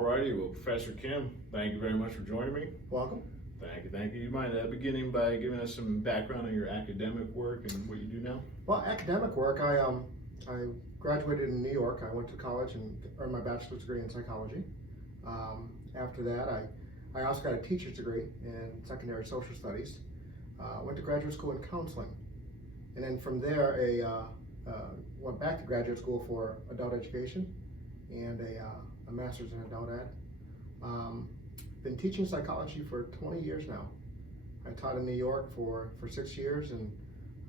Alrighty, well, Professor Kim, thank you very much for joining me. Welcome. Thank you. You mind beginning by giving us some background on your academic work and what you do now? Well, academic work, I graduated in New York. I went to college and earned my bachelor's degree in psychology. After that, I also got a teacher's degree in secondary social studies. Went to graduate school in counseling. And then from there, went back to graduate school for adult education and a master's in adult ed. Been teaching psychology for 20 years now. I taught in New York for 6 years, and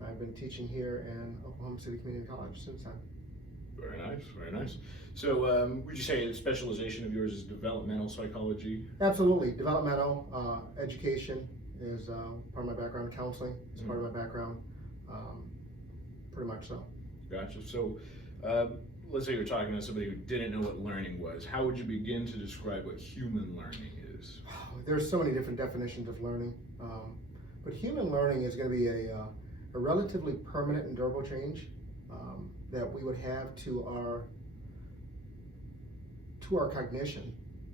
I've been teaching here in Oklahoma City Community College since then. Very nice, very nice. So would you say a specialization of yours is developmental psychology? Absolutely. Developmental education is part of my background. Counseling is part of my background. Pretty much so. Gotcha. So let's say you're talking to somebody who didn't know what learning was. How would you begin to describe what human learning is? There's so many different definitions of learning, but human learning is going to be a relatively permanent and durable change that we would have to our cognition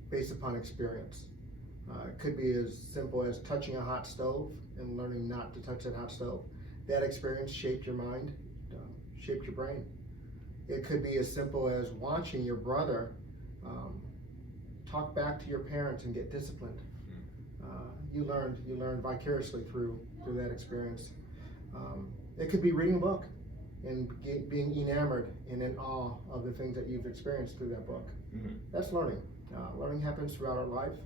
based upon experience. It could be as simple as touching a hot stove and learning not to touch that hot stove. That experience shaped your mind, shaped your brain. It could be as simple as watching your brother talk back to your parents and get disciplined. You learned vicariously through that experience. It could be reading a book and being enamored and in awe of the things that you've experienced through that book. Mm-hmm. That's learning. Learning happens throughout our life.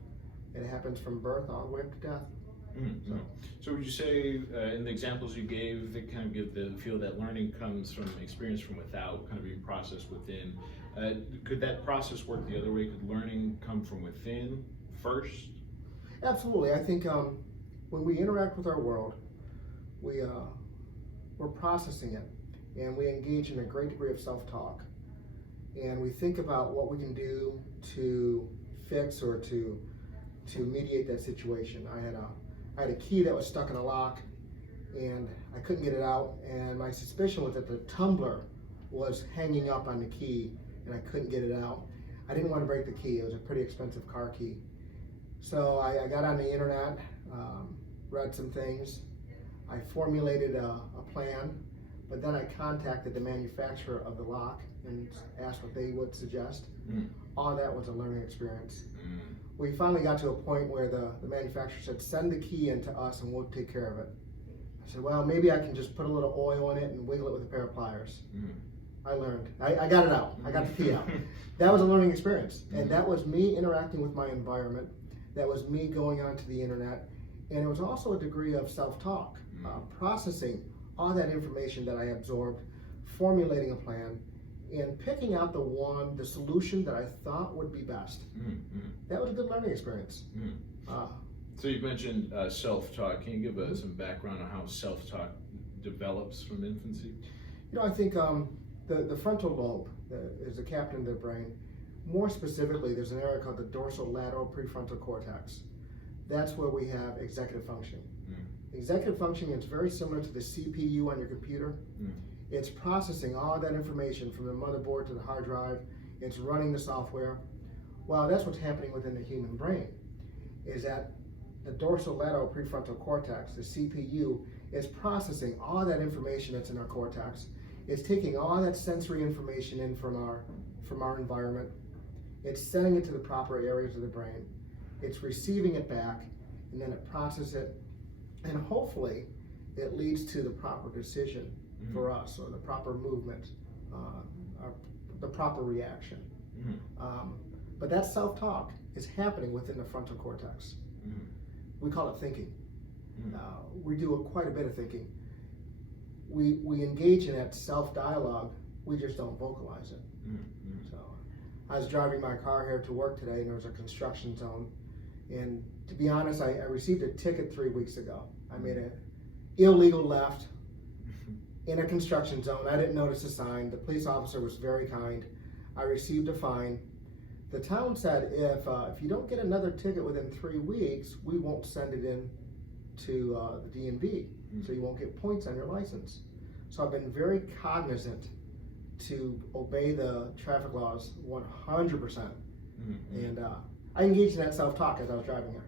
It happens from birth all the way up to death. Mm-hmm. So would you say, in the examples you gave, that kind of give the feel that learning comes from experience from without, kind of being processed within. Could that process work the other way? Could learning come from within first? Absolutely. I think when we interact with our world, we're processing it, and we engage in a great degree of self-talk, and we think about what we can do to fix or to mediate that situation. I had a key that was stuck in a lock, and I couldn't get it out, and my suspicion was that the tumbler was hanging up on the key, and I couldn't get it out. I didn't want to break the key. It was a pretty expensive car key. So I got on the internet, read some things. I formulated a plan, but then I contacted the manufacturer of the lock and asked what they would suggest. All that was a learning experience. We finally got to a point where the manufacturer said, send the key in to us and we'll take care of it. I said, well, maybe I can just put a little oil in it and wiggle it with a pair of pliers. I learned. I got it out. I got the key out. That was a learning experience. And that was me interacting with my environment. That was me going onto the internet. And it was also a degree of self-talk, processing all that information that I absorbed, formulating a plan, and picking out the solution that I thought would be best. That was a good learning experience. So you've mentioned self-talk. Can you give some background on how self-talk develops from infancy? You know, I think the frontal lobe is the captain of the brain. More specifically, there's an area called the dorsolateral prefrontal cortex. That's where we have executive functioning. Executive functioning is very similar to the CPU on your computer. It's processing all that information from the motherboard to the hard drive. It's running the software. Well, that's what's happening within the human brain, is that the dorsolateral prefrontal cortex, the CPU, is processing all that information that's in our cortex. It's taking all that sensory information in from our environment. It's sending it to the proper areas of the brain. It's receiving it back, and then it processes it, and hopefully it leads to the proper decision for us, or the proper movement, the proper reaction. But that self-talk is happening within the frontal cortex. We call it thinking. We do quite a bit of thinking. We engage in that self-dialogue, we just don't vocalize it. So I was driving my car here to work today, and there was a construction zone. And to be honest, I received a ticket 3 weeks ago. I made an illegal left in a construction zone. I didn't notice the sign. The police officer was very kind. I received a fine. The town said, if you don't get another ticket within 3 weeks, we won't send it in to the DMV, so you won't get points on your license. So I've been very cognizant to obey the traffic laws 100%. And I engaged in that self-talk as I was driving here.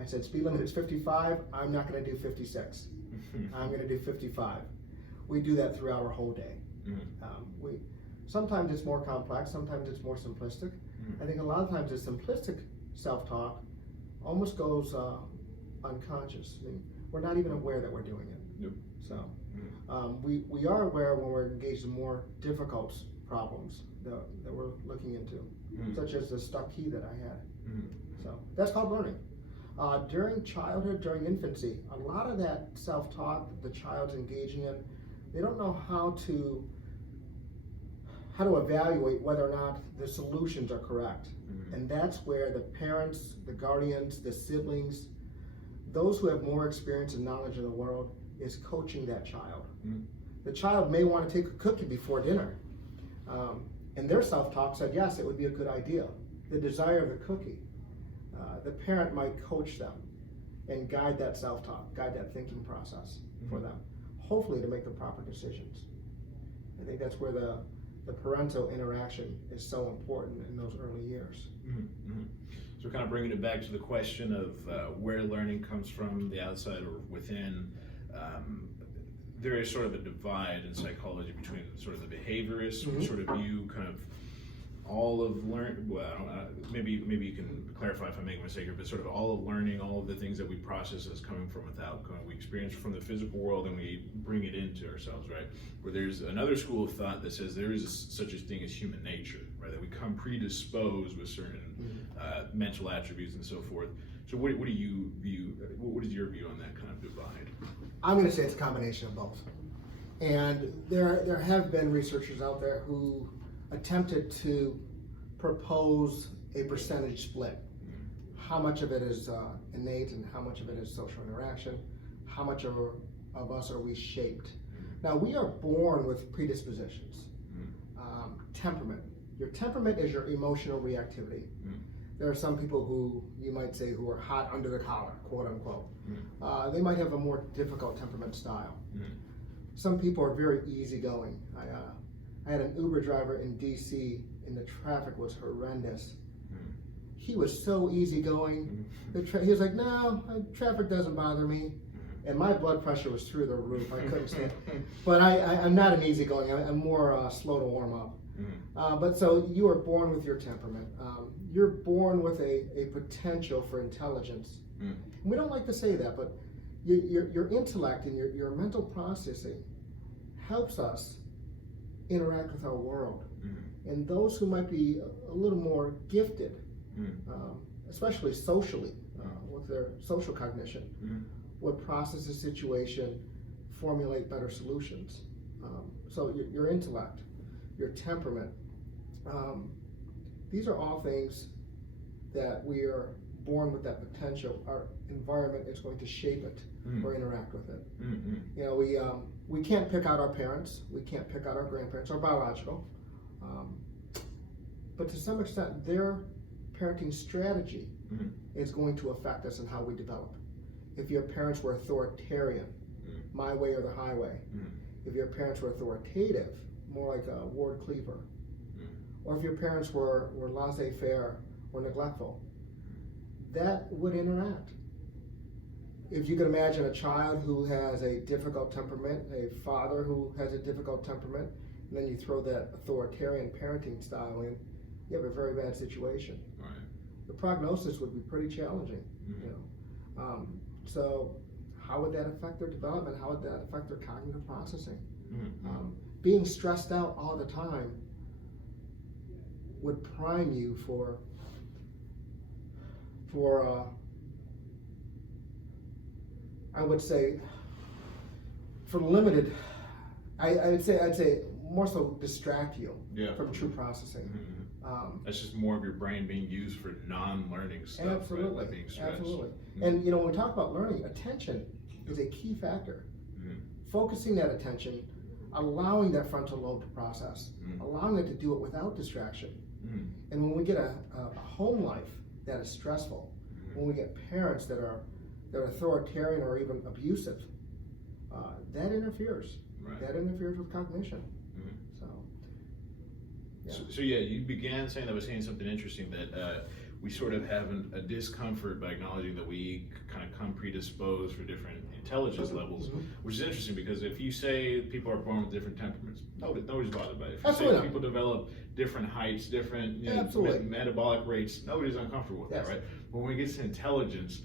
I said, speed limit is 55, I'm not gonna do 56. I'm gonna do 55. We do that throughout our whole day. Sometimes it's more complex, sometimes it's more simplistic. I think a lot of times the simplistic self-talk almost goes unconscious. I mean, we're not even aware that we're doing it. Yep. So we are aware when we're engaged in more difficult problems that we're looking into, such as the stuck key that I had. So that's called learning. During childhood, during infancy, a lot of that self-talk that the child's engaging in, they don't know how to evaluate whether or not the solutions are correct. And that's where the parents, the guardians, the siblings, those who have more experience and knowledge in the world is coaching that child. The child may want to take a cookie before dinner. And their self-talk said, yes, it would be a good idea. The desire of the cookie. The parent might coach them and guide that self-talk, guide that thinking process for them, hopefully to make the proper decisions. I think that's where the parental interaction is so important in those early years. So kind of bringing it back to the question of where learning comes from, the outside or within, there is sort of a divide in psychology between sort of the behaviorists who sort of view kind of all of learning, maybe you can clarify if I'm making a mistake here, but sort of all of learning, all of the things that we process as coming from without, we experience from the physical world and we bring it into ourselves, right? Where there's another school of thought that says there is such a thing as human nature, right? That we come predisposed with certain mental attributes and so forth. So what do you view, what is your view on that kind of divide? I'm going to say it's a combination of both. And there have been researchers out there who attempted to propose a percentage split. How much of it is innate and how much of it is social interaction? How much of us are we shaped? Now, we are born with predispositions. Temperament. Your temperament is your emotional reactivity. There are some people who, you might say, who are hot under the collar, quote unquote. They might have a more difficult temperament style. Some people are very easygoing. I had an Uber driver in DC and the traffic was horrendous. He was so easygoing. He was like, no, traffic doesn't bother me. And my blood pressure was through the roof. I couldn't stand it. But I'm not an easygoing. I'm more slow to warm up. But so you are born with your temperament. You're born with a potential for intelligence. And we don't like to say that, but your intellect and your mental processing helps us interact with our world. And those who might be a little more gifted, especially socially, with their social cognition, would process a situation, formulate better solutions. So your intellect, your temperament, these are all things that we are born with that potential. Our environment is going to shape it or interact with it. You know, we can't pick out our parents, we can't pick out our grandparents, our biological, but to some extent their parenting strategy is going to affect us and how we develop. If your parents were authoritarian, my way or the highway, if your parents were authoritative, more like a Ward Cleaver, or if your parents were laissez-faire or neglectful, that would interact. If you could imagine a child who has a difficult temperament, a father who has a difficult temperament, and then you throw that authoritarian parenting style in, you have a very bad situation. Right. The prognosis would be pretty challenging. You know? So how would that affect their development? How would that affect their cognitive processing? Being stressed out all the time would prime you for I would say for limited, I'd say more so distract you from true processing. That's just more of your brain being used for non-learning stuff. Absolutely, right? Being stressed. Absolutely. And you know, when we talk about learning, attention is a key factor. Focusing that attention, allowing that frontal lobe to process, allowing it to do it without distraction. And when we get a home life that is stressful, when we get parents that are authoritarian or even abusive, that interferes. Right. That interferes with cognition. So Yeah. So yeah, you began saying that was saying something interesting that we sort of have a discomfort by acknowledging that we kind of come predisposed for different intelligence levels, which is interesting because if you say people are born with different temperaments, nobody's bothered by it. If you Absolutely say not. people develop different heights, different Absolutely. metabolic rates, nobody's uncomfortable with Yes. that, right? But when it gets to intelligence,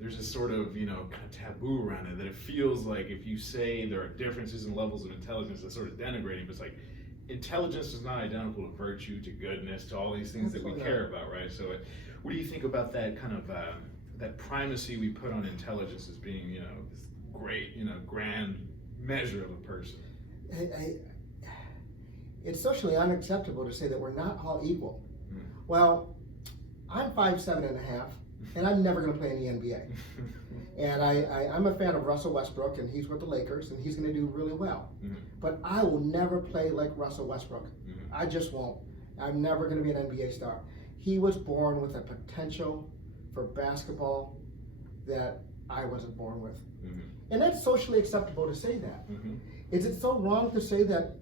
there's this sort of kind of taboo around it that it feels like if you say there are differences in levels of intelligence, that's sort of denigrating. But it's like intelligence is not identical to virtue, to goodness, to all these things that we care about, right? So what do you think about that kind of that primacy we put on intelligence as being this great grand measure of a person? It's socially unacceptable to say that we're not all equal. Well, I'm 5'7.5", and I'm never going to play in the NBA. And I'm a fan of Russell Westbrook, and he's with the Lakers, and he's going to do really well. But I will never play like Russell Westbrook. I just won't. I'm never going to be an NBA star. He was born with a potential for basketball that I wasn't born with. And that's socially acceptable to say that. Is it so wrong to say that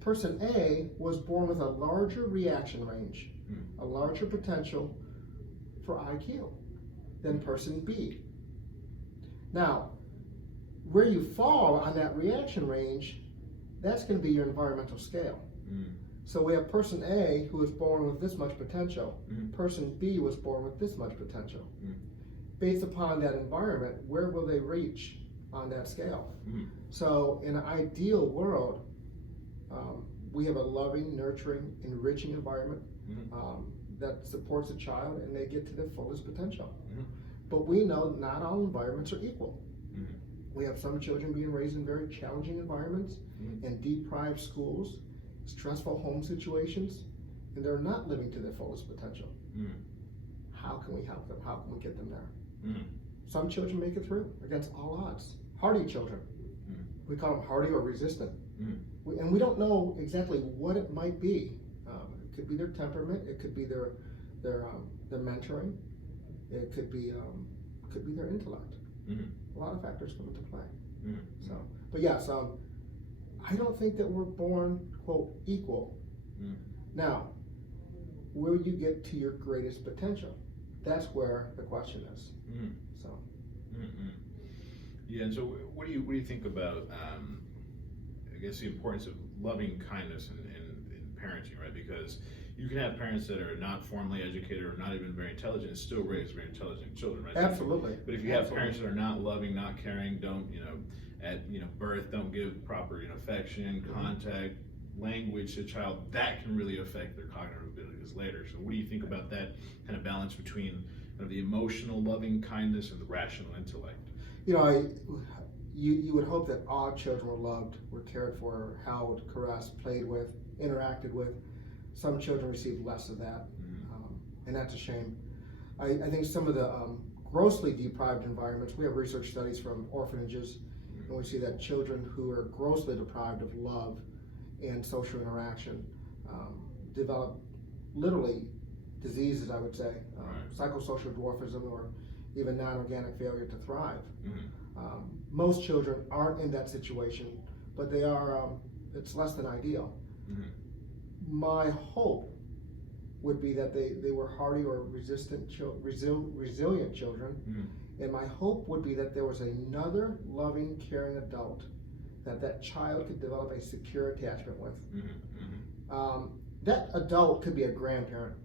person A was born with a larger reaction range, a larger potential for IQ than person B? Now, where you fall on that reaction range, that's going to be your environmental scale. So we have person A who was born with this much potential, person B was born with this much potential. Based upon that environment, where will they reach on that scale? So in an ideal world, we have a loving, nurturing, enriching environment that supports a child and they get to their fullest potential. But we know not all environments are equal. We have some children being raised in very challenging environments and deprived schools, stressful home situations, and they're not living to their fullest potential. How can we help them? How can we get them there? Some children make it through against all odds. Hardy children. We call them hardy or resistant. And we don't know exactly what it might be. It could be their temperament. It could be their mentoring. It could be their intellect. A lot of factors come into play. So, but yes, I don't think that we're born, quote, equal. Now, will you get to your greatest potential? That's where the question is. So. Yeah, and so what do you think about, I guess, the importance of loving kindness in parenting, right? Because you can have parents that are not formally educated or not even very intelligent and still raise very intelligent children, right? Absolutely. But if you have parents that are not loving, not caring, don't, at birth, don't give proper affection, contact, language to a child, that can really affect their cognitive abilities later. So what do you think about that kind of balance between the emotional loving kindness and the rational intellect? You would hope that all children were loved, were cared for, held, caressed, played with, interacted with. Some children receive less of that, and that's a shame. I think some of the grossly deprived environments, we have research studies from orphanages, and we see that children who are grossly deprived of love and social interaction develop literally diseases, I would say, psychosocial dwarfism or even non-organic failure to thrive. Most children aren't in that situation, but they are, it's less than ideal. My hope would be that they were hardy or resistant, resilient children, and my hope would be that there was another loving, caring adult that child could develop a secure attachment with. That adult could be a grandparent.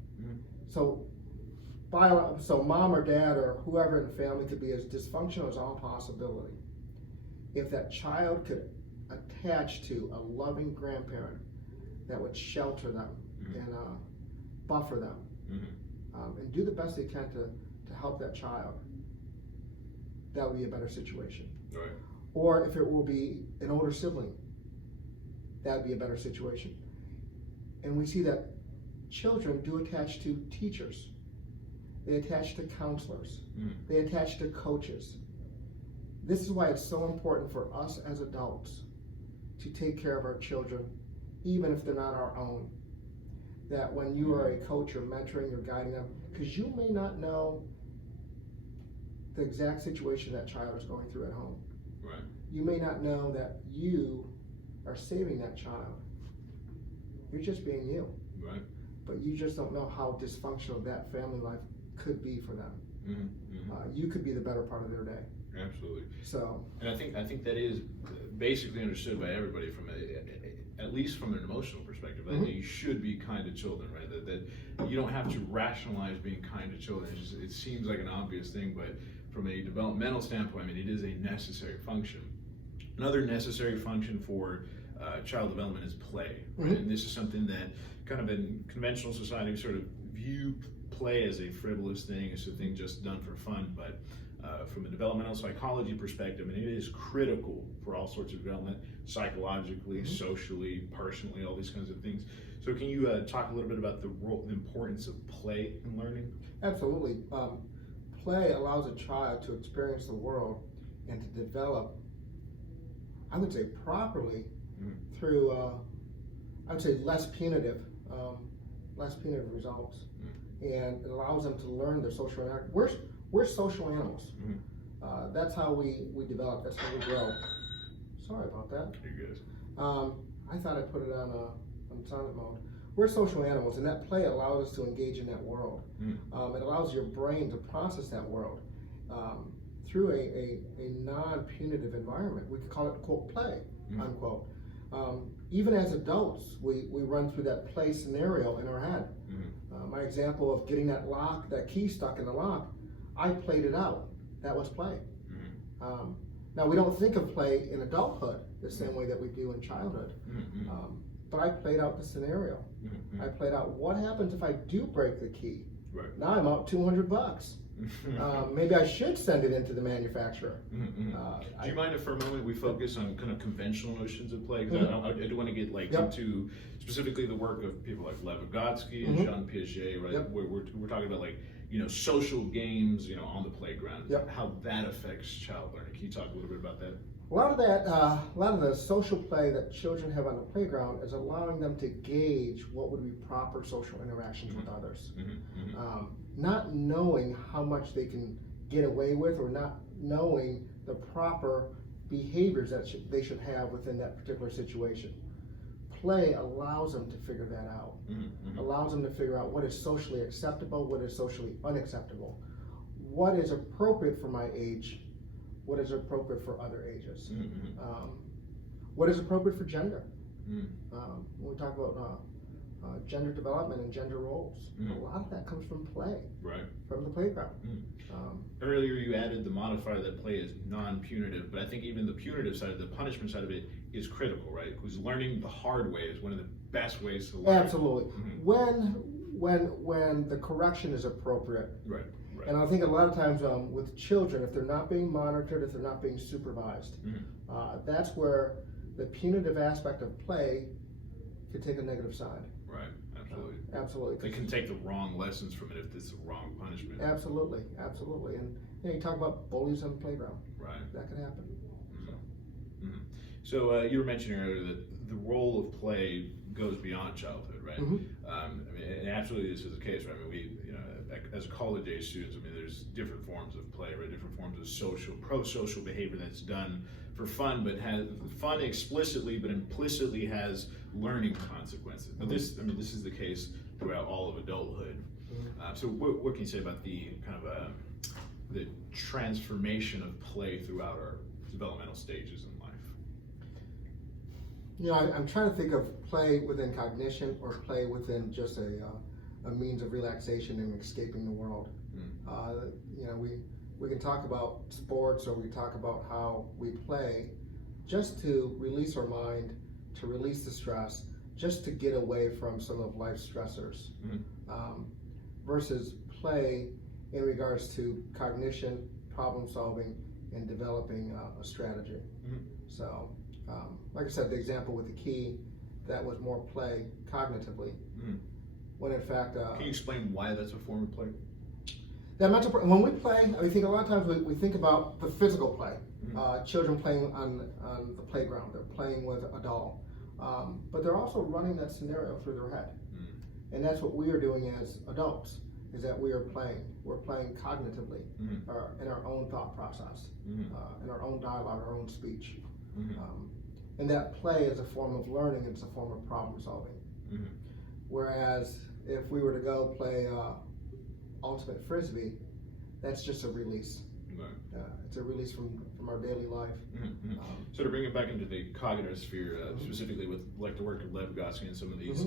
So mom or dad or whoever in the family could be as dysfunctional as all possibility. If that child could attach to a loving grandparent that would shelter them and buffer them and do the best they can to help that child, that would be a better situation. Right. Or if it will be an older sibling, that would be a better situation. And we see that children do attach to teachers. They attach to counselors. They attach to coaches. This is why it's so important for us as adults to take care of our children, even if they're not our own. That when you are a coach or mentoring, you're guiding them, because you may not know the exact situation that child is going through at home. Right. You may not know that you are saving that child. You're just being you. Right. But you just don't know how dysfunctional that family life could be for them. You could be the better part of their day. Absolutely. So, and I think that is basically understood by everybody from at least from an emotional perspective. That you should be kind to children, right? That you don't have to rationalize being kind to children. It seems like an obvious thing, but from a developmental standpoint, I mean, it is a necessary function. Another necessary function for child development is play, right? And this is something that kind of in conventional society we sort of view play as a frivolous thing, as a thing just done for fun, but from a developmental psychology perspective, and it is critical for all sorts of development, psychologically, socially, personally, all these kinds of things. So can you talk a little bit about the importance of play in learning? Absolutely. Play allows a child to experience the world and to develop, I would say, properly through, I would say, less punitive results. And it allows them to learn their social interaction. We're social animals. That's how we develop. That's how we grow. Sorry about that. You're good. I thought I put it on silent mode. We're social animals, and that play allows us to engage in that world. It allows your brain to process that world through a non-punitive environment. We could call it, quote, play, unquote. Even as adults, we run through that play scenario in our head. My example of getting that key stuck in the lock, I played it out. That was play. Now, we don't think of play in adulthood the same way that we do in childhood. But I played out the scenario. I played out what happens if I do break the key. Right. Now I'm out $200. Maybe I should send it into the manufacturer. Do you mind if for a moment we focus on kind of conventional notions of play? Because I do want to get into specifically the work of people like Lev Vygotsky and Jean Piaget, right? We're talking about social games, on the playground, how that affects child learning. Can you talk a little bit about that? A lot of the social play that children have on the playground is allowing them to gauge what would be proper social interactions with others. Not knowing how much they can get away with, or not knowing the proper behaviors that they should have within that particular situation. Play allows them to figure that out. Allows them to figure out what is socially acceptable, what is socially unacceptable, what is appropriate for my age, what is appropriate for other ages, what is appropriate for gender. When we talk about gender development and gender roles, a lot of that comes from play, from the playground. Earlier you added the modifier that play is non-punitive, but I think even the punitive side, the punishment side of it is critical, right? Because learning the hard way is one of the best ways to learn. Absolutely. When the correction is appropriate. Right. And I think a lot of times with children, if they're not being monitored, if they're not being supervised, that's where the punitive aspect of play could take a negative side. Right, absolutely. Absolutely. They can take the wrong lessons from it if it's the wrong punishment. Absolutely. And you talk about bullies on the playground. Right. That could happen. So you were mentioning earlier that the role of play goes beyond childhood, right? And absolutely this is the case, right? I mean, as college age students, there's different forms of play, right? Different forms of pro-social behavior that's done for fun, but has fun explicitly, but implicitly has learning consequences. But this is the case throughout all of adulthood. So what can you say about the kind of the transformation of play throughout our developmental stages in life? I'm trying to think of play within cognition or play within just a means of relaxation and escaping the world. We can talk about sports, or we talk about how we play just to release our mind, to release the stress, just to get away from some of life's stressors, versus play in regards to cognition, problem solving, and developing a strategy. So, like I said, the example with the key, that was more play cognitively, when in fact... Can you explain why that's a form of play? When we play, I think a lot of times we think about the physical play. Children playing on the playground, they're playing with a doll. But they're also running that scenario through their head. And that's what we are doing as adults, is that we are playing. We're playing cognitively, in our own thought process, in our own dialogue, our own speech. And that play is a form of learning, it's a form of problem solving. Whereas if we were to go play ultimate frisbee, that's just a release. Right. It's a release from our daily life. Mm-hmm. So to bring it back into the cognitive sphere, specifically with like the work of Lev Vygotsky and some of these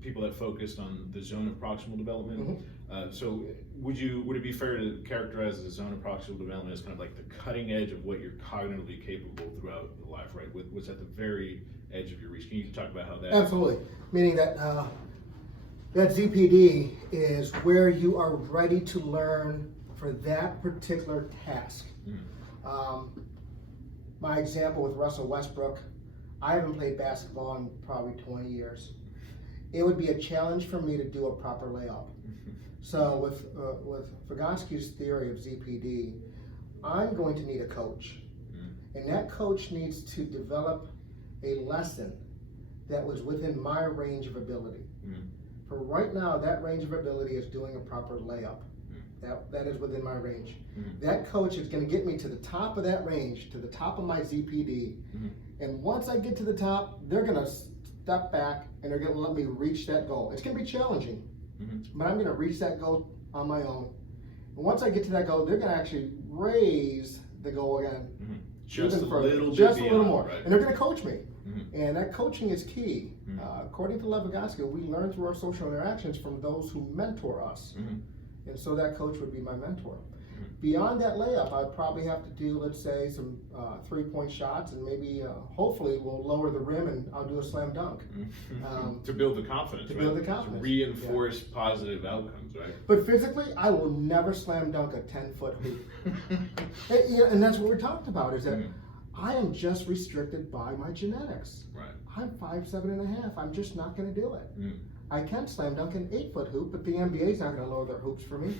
people that focused on the zone of proximal development. So would it be fair to characterize the zone of proximal development as kind of like the cutting edge of what you're cognitively capable throughout life, right? What's at the very edge of your reach? Can you talk about how that? Absolutely. Meaning that that ZPD is where you are ready to learn for that particular task. My example with Russell Westbrook, I haven't played basketball in probably 20 years. It would be a challenge for me to do a proper layup. So with Vygotsky's theory of ZPD, I'm going to need a coach. And that coach needs to develop a lesson that was within my range of ability. For right now, that range of ability is doing a proper layup. That is within my range. That coach is going to get me to the top of that range, to the top of my ZPD. And once I get to the top, they're going to step back and they're going to let me reach that goal. It's going to be challenging, but I'm going to reach that goal on my own. And once I get to that goal, they're going to actually raise the goal again. Just a little more. Right? And they're going to coach me. And that coaching is key. According to Lev Vygotsky, we learn through our social interactions from those who mentor us. And so that coach would be my mentor. Beyond that layup, I'd probably have to do, let's say, some 3-point shots, and maybe, hopefully, we'll lower the rim and I'll do a slam dunk. To build the confidence, to right? build the confidence. To reinforce positive outcomes, right? But physically, I will never slam dunk a 10-foot hoop. And that's what we're talking about, is that I am just restricted by my genetics. Right. I'm 5'7.5". I'm just not going to do it. I can slam dunk an 8-foot hoop, but the NBA's not going to lower their hoops for me.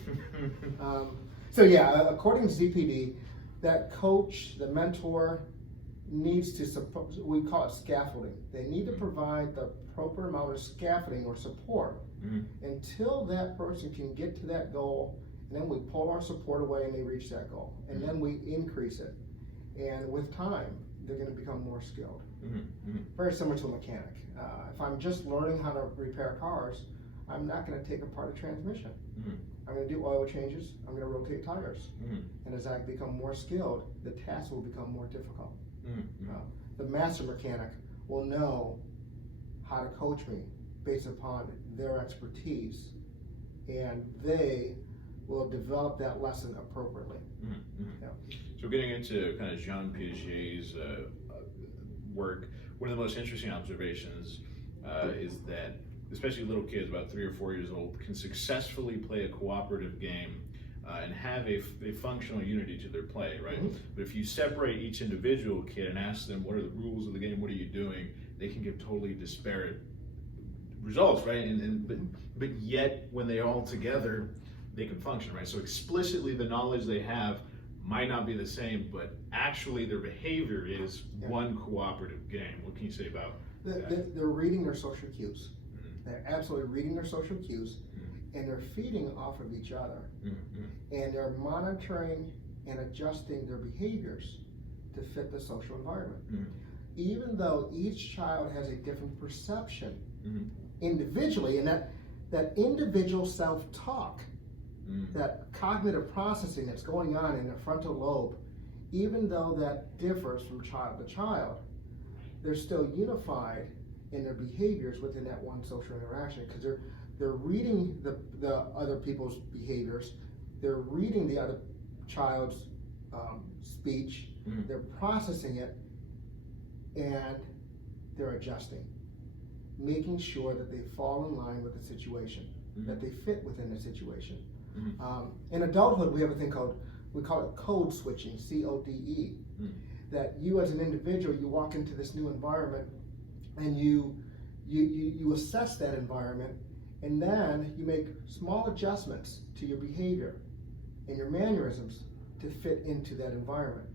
So yeah, according to ZPD, that coach, the mentor, needs to support, we call it scaffolding. They need to provide the proper amount of scaffolding or support until that person can get to that goal, and then we pull our support away and they reach that goal. And then we increase it. And with time, they're going to become more skilled. Very similar to a mechanic. If I'm just learning how to repair cars, I'm not going to take apart a transmission. I'm going to do oil changes. I'm going to rotate tires. And as I become more skilled, the task will become more difficult. The master mechanic will know how to coach me based upon their expertise, and they will develop that lesson appropriately. So getting into kind of Jean Piaget's work, one of the most interesting observations is that especially little kids about 3 or 4 years old can successfully play a cooperative game and have a functional unity to their play, right? But if you separate each individual kid and ask them what are the rules of the game, what are you doing, they can give totally disparate results, right? But yet when they're all together, they can function, right? So explicitly the knowledge they have might not be the same, but actually their behavior is one cooperative game. What can you say about that? They're reading their social cues. They're absolutely reading their social cues, and they're feeding off of each other. And they're monitoring and adjusting their behaviors to fit the social environment. Even though each child has a different perception individually, and that individual self-talk, that cognitive processing that's going on in their frontal lobe, even though that differs from child to child, they're still unified in their behaviors within that one social interaction, because they're reading the other people's behaviors, they're reading the other child's speech, they're processing it, and they're adjusting, making sure that they fall in line with the situation, that they fit within the situation. In adulthood, we have a thing we call it code switching, CODE, that you as an individual, you walk into this new environment and you assess that environment, and then you make small adjustments to your behavior and your mannerisms to fit into that environment,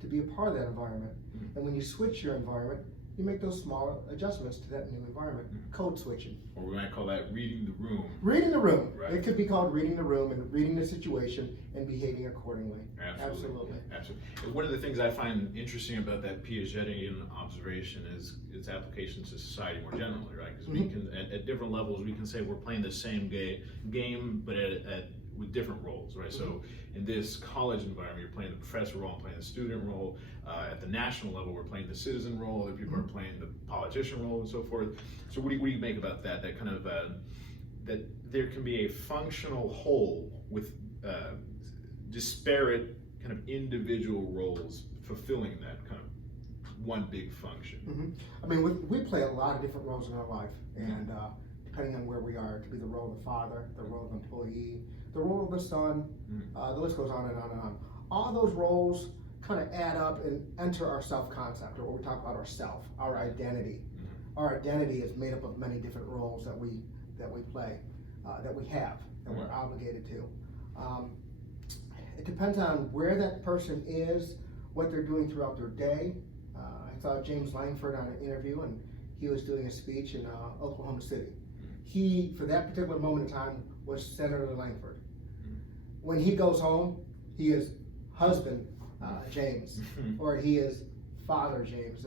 to be a part of that environment. And when you switch your environment, you make those small adjustments to that new environment. Code switching. Or we might call that reading the room. Reading the room. Right. It could be called reading the room and reading the situation and behaving accordingly. Absolutely. And one of the things I find interesting about that Piagetian observation is its application to society more generally, right? Because we can, at different levels, we can say we're playing the same game, but with different roles, right? So in this college environment, you're playing the professor role, I'm playing the student role. At the national level, we're playing the citizen role. Other people are playing the politician role, and so forth. So what do you make about that? That kind of that there can be a functional whole with disparate kind of individual roles fulfilling that kind of one big function. I mean, we play a lot of different roles in our life, and depending on where we are, it could be the role of the father, the role of employee, the role of the son, the list goes on and on and on. All those roles kind of add up and enter our self-concept, or what we talk about our self, our identity. Our identity is made up of many different roles that we play, that we have, that we're obligated to. It depends on where that person is, what they're doing throughout their day. I saw James Langford on an interview, and he was doing a speech in Oklahoma City. He, for that particular moment in time, was Senator Langford. When he goes home, he is husband James, or he is father James.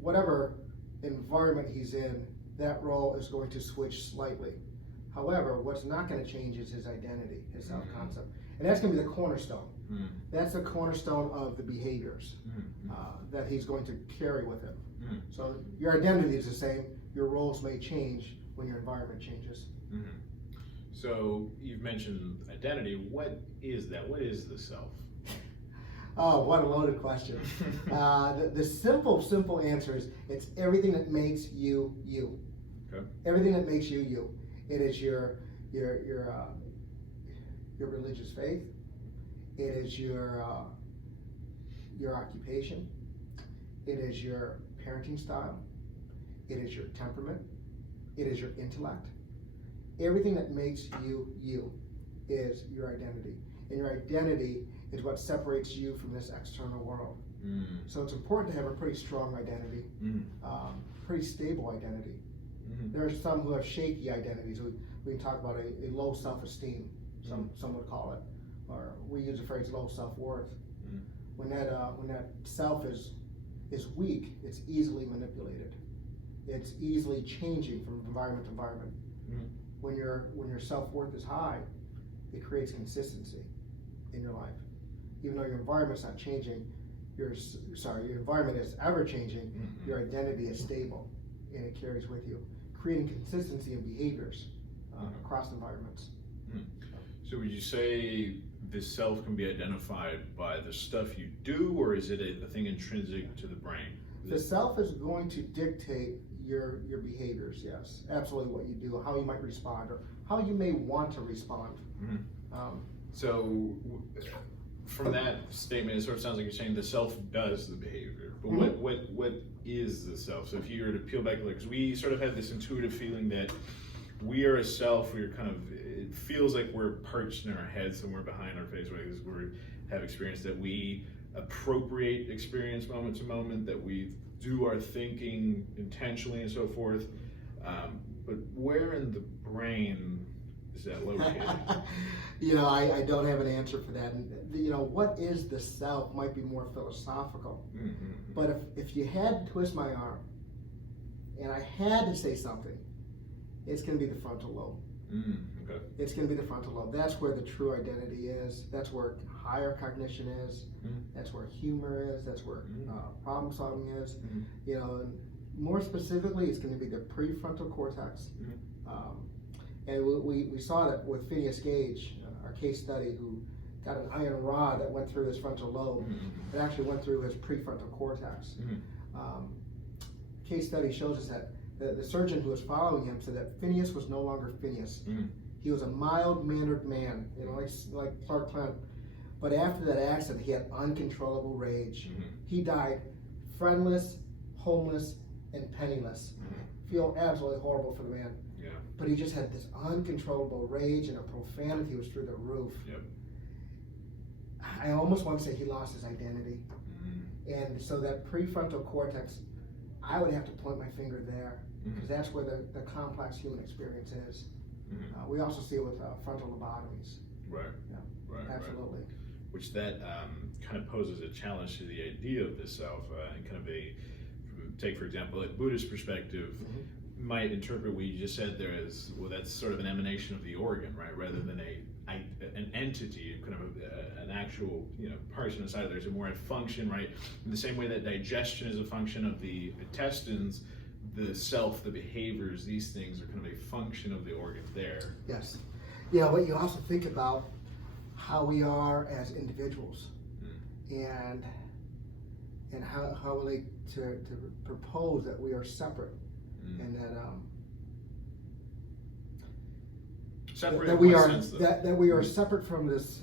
Whatever environment he's in, that role is going to switch slightly. However, what's not going to change is his identity, his self-concept. And that's going to be the cornerstone. That's the cornerstone of the behaviors that he's going to carry with him. So your identity is the same, your roles may change when your environment changes. So you've mentioned identity. What is that? What is the self? Oh, what a loaded question. The simple answer is it's everything that makes you, you. Okay. Everything that makes you, you. It is your religious faith. It is your occupation. It is your parenting style. It is your temperament. It is your intellect. Everything that makes you, you is your identity. And your identity is what separates you from this external world. So it's important to have a pretty strong identity, pretty stable identity. There are some who have shaky identities. We can talk about a low self-esteem, some would call it, or we use the phrase low self-worth. When that self is weak, it's easily manipulated. It's easily changing from environment to environment. When your self-worth is high, it creates consistency in your life. Even though your environment's not changing, your environment is ever changing, your identity is stable and it carries with you, creating consistency in behaviors across environments. So would you say the self can be identified by the stuff you do, or is it a thing intrinsic to the brain? The self is going to dictate your behaviors, yes. Absolutely what you do, how you might respond, or how you may want to respond. So from that statement, it sort of sounds like you're saying the self does the behavior, but what is the self? So if you were to peel back, because we sort of have this intuitive feeling that we are a self, we're kind of, it feels like we're perched in our head somewhere behind our face, right? Because we have experience, that we appropriate experience moment to moment, that we do our thinking intentionally and so forth. But where in the brain is that located? I don't have an answer for that. And, what is the self might be more philosophical. But if you had to twist my arm and I had to say something, it's going to be the frontal lobe. Okay. It's going to be the frontal lobe. That's where the true identity is. That's where higher cognition is. That's where humor is. That's where problem solving is. And more specifically, it's going to be the prefrontal cortex. And we saw that with Phineas Gage, our case study, who got an iron rod that went through his frontal lobe. It actually went through his prefrontal cortex. Case study shows us that the surgeon who was following him said that Phineas was no longer Phineas. He was a mild-mannered man, like Clark Kent. But after that accident, he had uncontrollable rage. He died friendless, homeless, and penniless. Feel absolutely horrible for the man. Yeah. But he just had this uncontrollable rage, and a profanity was through the roof. Yep. I almost want to say he lost his identity. And so that prefrontal cortex, I would have to point my finger there, because that's where the complex human experience is. We also see it with frontal lobotomies. Right. Yeah. Right. Absolutely. Right. Which that kind of poses a challenge to the idea of the self, and kind of take for example, a Buddhist perspective might interpret what you just said there as, well, that's sort of an emanation of the organ, right, rather than an entity, kind of an actual, person inside of there. It's more a function, right? In the same way that digestion is a function of the intestines, the self, the behaviors, these things are kind of a function of the organs there. Yes. Yeah, but you also think about how we are as individuals, and how we like to propose that we are separate, and separate that we in what are sense, though? that we are separate from this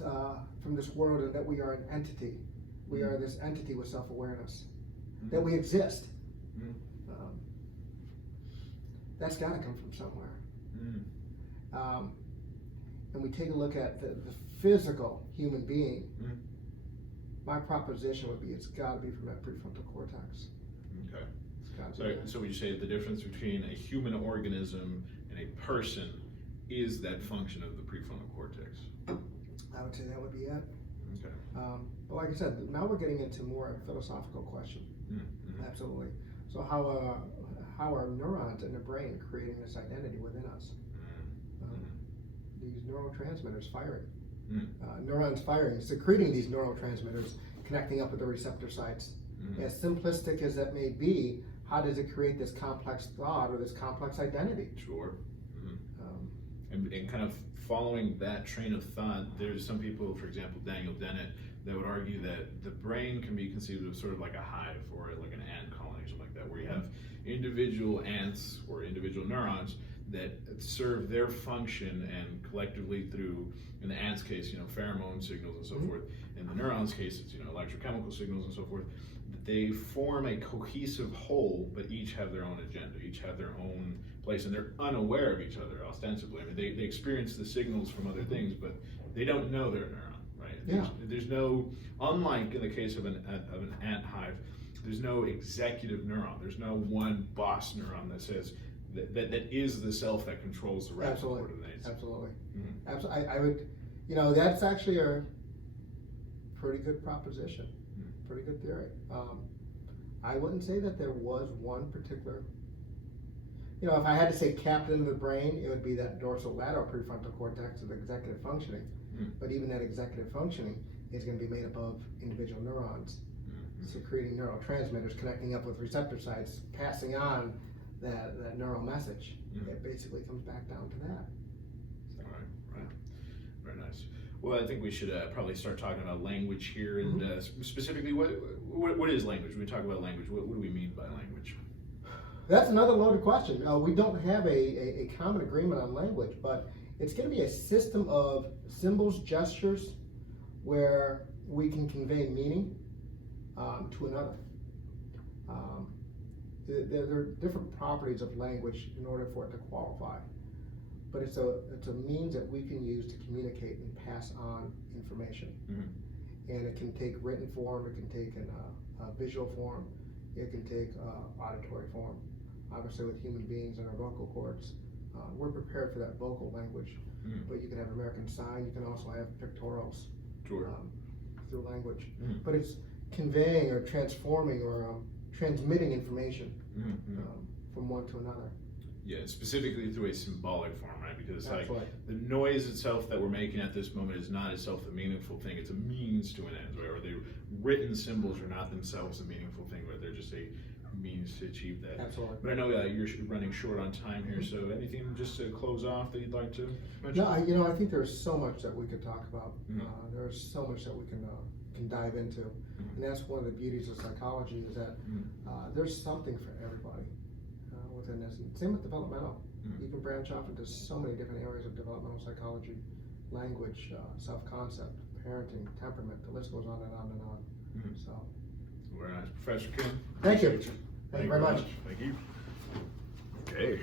world, and that we are an entity. We are this entity with self-awareness, that we exist. That's got to come from somewhere. And we take a look at the physical human being. My proposition would be, it's got to be from that prefrontal cortex. Okay. It's got to be So would you say the difference between a human organism and a person is that function of the prefrontal cortex? I would say that would be it. Okay. But like I said, now we're getting into more a philosophical question. Absolutely. So how are neurons in the brain creating this identity within us? These neurotransmitters firing. Neurons firing, secreting these neurotransmitters, connecting up with the receptor sites. As simplistic as that may be, how does it create this complex thought or this complex identity? Sure. And kind of following that train of thought, there's some people, for example, Daniel Dennett, that would argue that the brain can be conceived of sort of like a hive or like an ant colony or something like that, where you have individual ants or individual neurons that serve their function, and collectively through, in the ant's case, pheromone signals and so forth. In the neuron's case, it's electrochemical signals and so forth. They form a cohesive whole, but each have their own agenda, each have their own place, and they're unaware of each other ostensibly. I mean, they experience the signals from other things, but they don't know they're a neuron, right? Yeah. There's no, unlike in the case of an ant hive, there's no executive neuron. There's no one boss neuron that says, that is the self that controls the rest. Absolutely. Coordinates. Absolutely. Absolutely. I would, that's actually a pretty good proposition, pretty good theory. I wouldn't say that there was one particular, if I had to say captain of the brain, it would be that dorsal lateral prefrontal cortex of executive functioning. But even that executive functioning is going to be made up of individual neurons, secreting neurotransmitters, connecting up with receptor sites, passing on that neural message. It basically comes back down to that. So. Right. Very nice. Well, I think we should probably start talking about language here, and specifically, what is language? When we talk about language, what do we mean by language? That's another loaded question. We don't have a common agreement on language, but it's going to be a system of symbols, gestures, where we can convey meaning to another. There are different properties of language in order for it to qualify, but it's a means that we can use to communicate and pass on information. And it can take written form, it can take a visual form, it can take auditory form. Obviously, with human beings and our vocal cords, we're prepared for that vocal language. But you can have American Sign, you can also have pictorials through language. But it's conveying or transforming or transmitting information from one to another. Yeah, specifically through a symbolic form, right? Because That's like the noise itself that we're making at this moment is not itself a meaningful thing. It's a means to an end, right? Or the written symbols are not themselves a meaningful thing, but they're just a means to achieve that. Absolutely. But I know you're running short on time here, so anything just to close off that you'd like to mention? No, I think there's so much that we could talk about. There's so much that we can dive into, and that's one of the beauties of psychology, is that there's something for everybody within this. And same with developmental. You can branch off into so many different areas of developmental psychology: language, self-concept, parenting, temperament. The list goes on and on and on. So, very nice, Professor Kim. Thank you. Thank you very much. Thank you. Okay.